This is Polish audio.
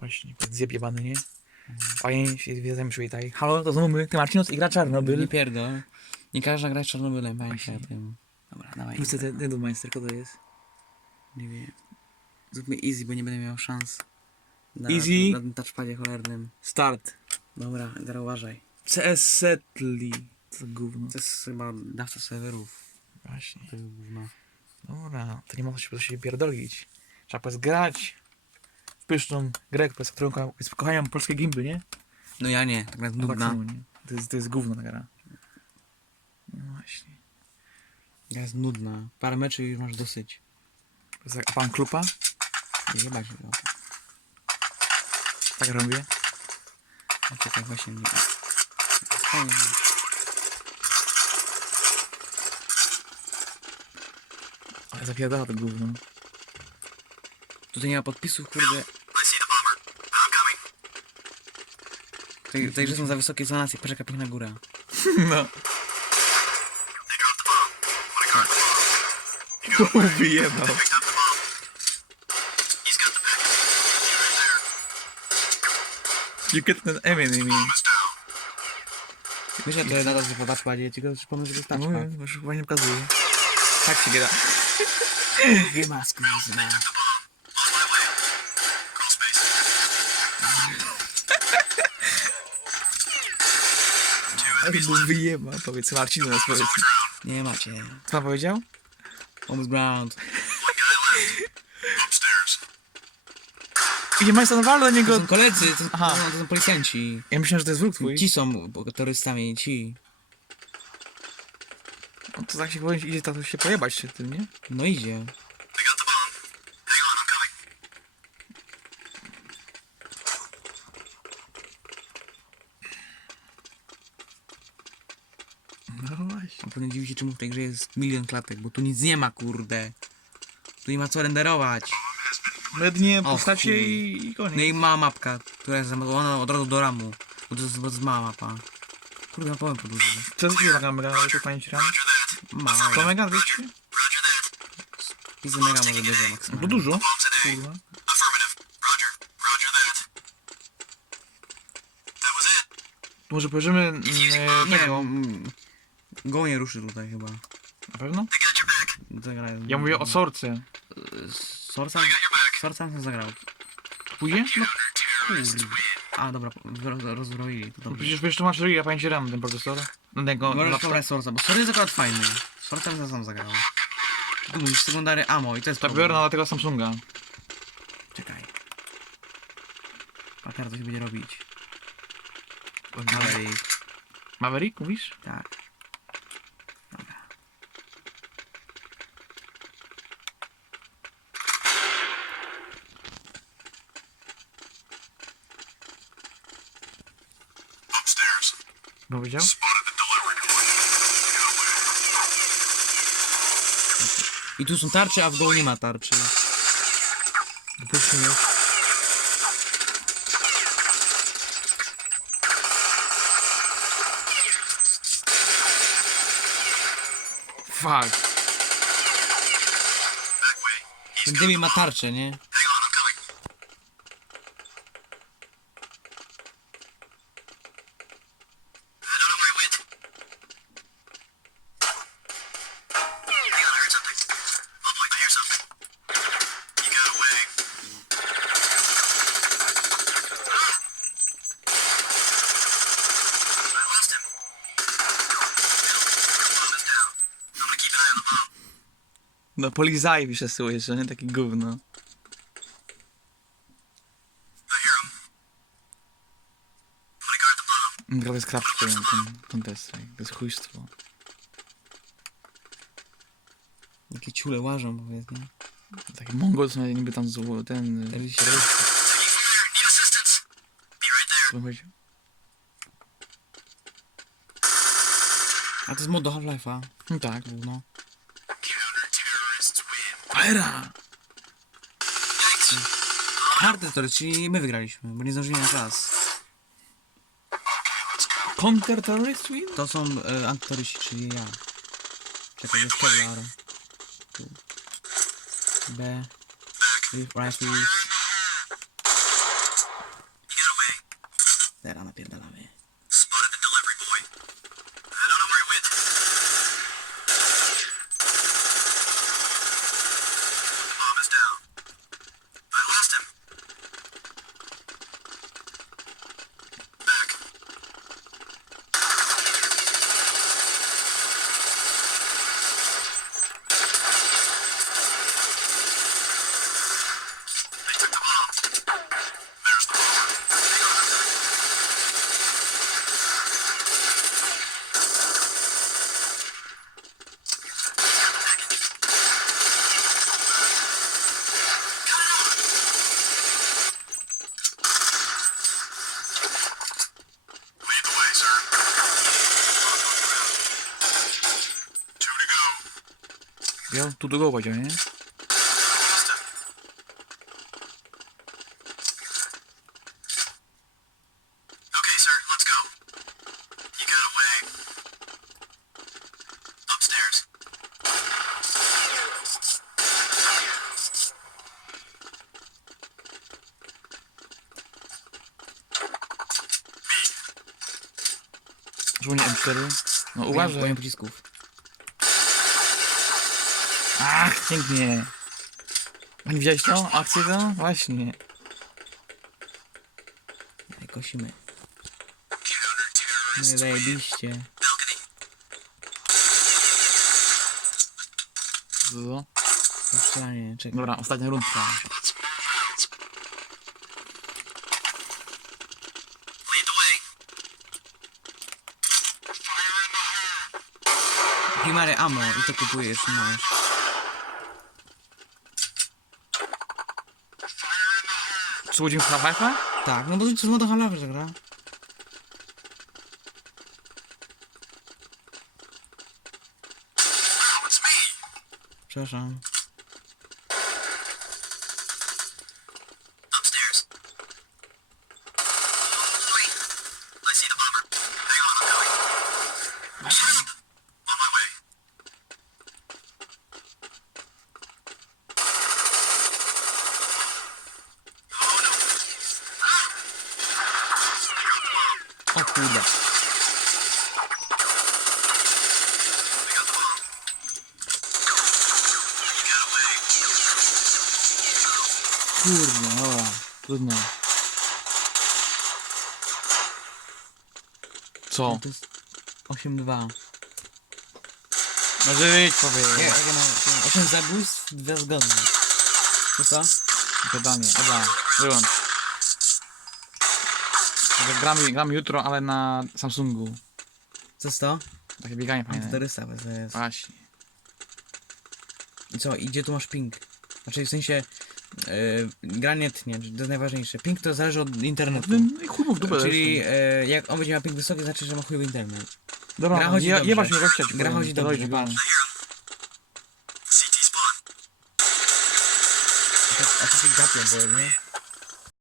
Właśnie, zjebany, nie? A ja się wiedzę, przywitaj. Halo, to znowu my, ty Marcinus i gra Czarnobyl. Nie pierdol. Nie każda gra Czarnobylem, pamiętaj o tym. Dobra, dawaj. Plus ten Deadmeister, kto to jest? Nie wiem. Zróbmy easy, bo nie będę miał szans. Na, Easy? Na tym touchpadzie cholernym. Start. Dobra, teraz uważaj. CS Setli. Co gówno. To jest chyba dawca serwerów. Właśnie. To jest gówno. Dobra, to nie co się, co się pierdolić. Trzeba po grać w pyszną grę, która jest, którą ko- jest kochają polskie gimby, nie? No ja nie, tak nawet No tak nudna. samo, nie? To jest, to jest gówno ta gra. No właśnie. Gra jest nudna. Parę meczy i już masz dosyć. A pan Klupa? Nie jebać się o to. Tak robię. A czekaj, właśnie nie. Fajnie. Ale zapierdala to gówno. Tutaj nie ma podpisów, kurde. Tutaj że są za wysokie zonacje, poczekaj, piękna góra. No. Wyjebał. You get an enemy. Wiesz, że to jest nadal po touchpadzie, ja ci go przypomnę, że No, touchpad. już chyba nie pokazuje. Tak się gra. Wymaskuj, zna. Ale był wyjeba, powiedz Marcinu nas powiedz. Nie macie. Co pan powiedział? On the ground. Idzie majster na walę do To niego. są koledzy, to, Aha. to, są- to są policjanci. Ja myślałem, że to jest wróg twój. Ci są terrorystami, ci. No to tak się powiem, idzie to się pojebać się tym, nie? No idzie. No właśnie. On pewnie dziwi się, czemu w tej grze jest milion klatek, bo tu nic nie ma, kurde. Tu nie ma co renderować. Mednie O, postacie chuj. i, i koniec. No i mała mapka, która jest zamontowana od razu do ramu. Bo to jest bardzo mała mapa. Kurde, powiem po dużo. Co jest taka mega, ale to pamięć ram? Mała. To mega 200? Pizzy mega może bierze No to maksymalnie. dużo. Kurwa. Może powiemy mm, Nie tego. wiem. Go nie ruszy tutaj chyba. Na pewno? Zagrałem. Ja mówię o sorce. Sorcam? Sorcam się zagrał. Pójdzie? No, Kurde. A, dobra, roz- rozbroili, to no dobrze. przecież wiesz, to masz ja pamięć ram ten procesor. No tego Możesz laptop. pobrać Sorca, bo Sorc jest akurat fajny. Sorcem ja sam zagrał. Tu mówisz sekundary ammo i to jest Tak problem. biorę na tego Samsunga. Czekaj. Teraz coś będzie robić. Maverick. Maverick mówisz? Tak. Powiedział? I tu są tarcze, a w dołu nie ma tarczy. Dopuśćmy już. Fuck. Ten Demi ma tarczę, nie? No polizaj pisze jeszcze, nie? Taki gówno. Gra to jest krawczko, ten, ten test, to jest chujstwo. Jakie ciule łażą, powiedz, nie? Taki mongol, co niby tam zło, ten... Się powiedział? A to jest mod do Half-Life'a. No tak. No. Era! Hard to czyli my wygraliśmy, bo nie zdążyliśmy na czas. Counter Terrorist Win? To są e, antytoryści, czyli ja. Czekaj, jest Kevlar. Tu. B. Right with. napierdalamy. Go. You got away. Upstairs. Żołnie M4. No Uważaj. pocisków. Ach, pięknie. A nie widziałeś to? Akcję to? Właśnie. Ej, kosimy. No zajebiście. Co? Strzelanie, czekaj. Dobra, ostatnia rundka. Primary ammo i to kupujesz, masz. Budzimy w Half-Life'a? Tak, no bo to jest moda halawy, że gra. Przepraszam. Away. Kurde, dobra. Trudno. Co? To jest 8-2. Może być, Nie, powie. jakie ma 8 zabójstw, 2 zgony. To co? Gadanie. Dobra, wyłącz. Także Gramy, gramy jutro, ale na Samsungu. Co jest to? Takie bieganie fajne. 400 to jest. Właśnie. I co, i gdzie tu masz ping? Znaczy w sensie yy, gra nie tnie, to jest najważniejsze. Ping to zależy od internetu. No i chuj mu w dupę Czyli zresztą. e, jak on będzie miał ping wysoki, znaczy, że ma chujowy internet. Dobra, gra chodzi je, dobrze. jebać mnie gościa ci Gra powiem. chodzi dobrze, Dojdzie, patrz. A to, a to się gapią, bo nie?